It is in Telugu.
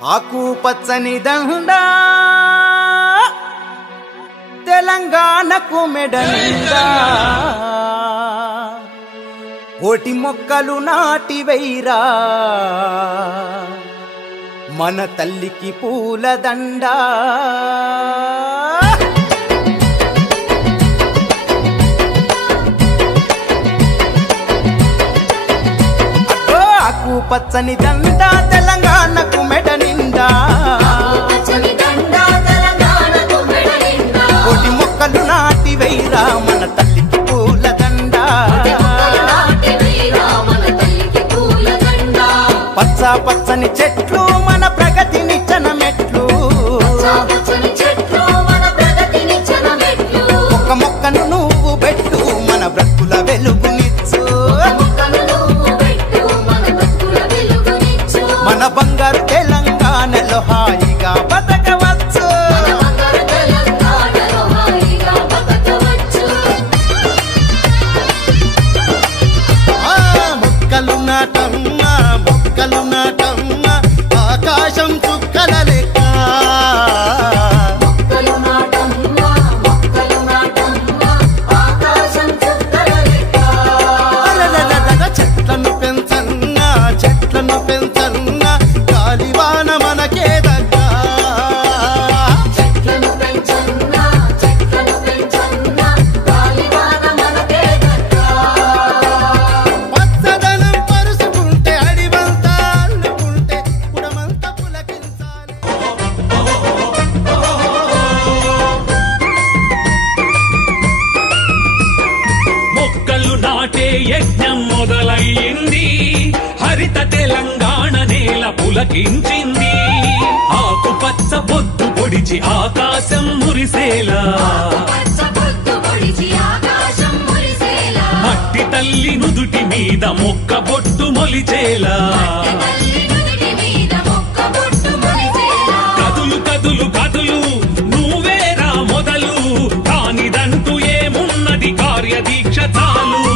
ఆకు పచ్చని దండా తెలంగాణకు మెడనిండా కోటి మొక్కలు నాటివైరా మన తల్లికి పూలదండా ఆకు పచ్చని దండా తెలంగాణకు మెడనిండా కోటి మొక్కలు నాటివైరా మన తల్లికి పూలదండా పచ్చ పచ్చని చెట్లు మన ప్రగతినిచ్చన మెట్లు ఒక మొక్కను నువ్వు పెట్టు మన బ్రతుకుల వెలుగునిచ్చు మన బంగారు తెలంగాణలో హాయిగా బతకవచ్చు మొక్కలు నాటమ్మా మొక్కలు నాటమ్మా ఆకాశం చుక్కల లెక్క చెట్లను పెంచన్నా చెట్లను పెంచన్నా గాలివాన మనకే దగ్గ పచ్చదనం పరుసుకుంటే అడివంతా అల్లుకుంటే పుడమంతా పులకించాలి మొక్కలు నాటే యజ్ఞం మొదలయ్యింది హరిత తెలంగాణ నేల పులకించింది ఆకుపచ్చ పొద్దు పొడిచి ఆకాశం మురిసేలా మట్టి తల్లి నుదుటి మీద మొక్క బొట్టు మొలిచేలా కదులు కదులు కదులు నువ్వేరా మొదలు కానిదంటూ ఏమున్నది కార్యదీక్ష చాలు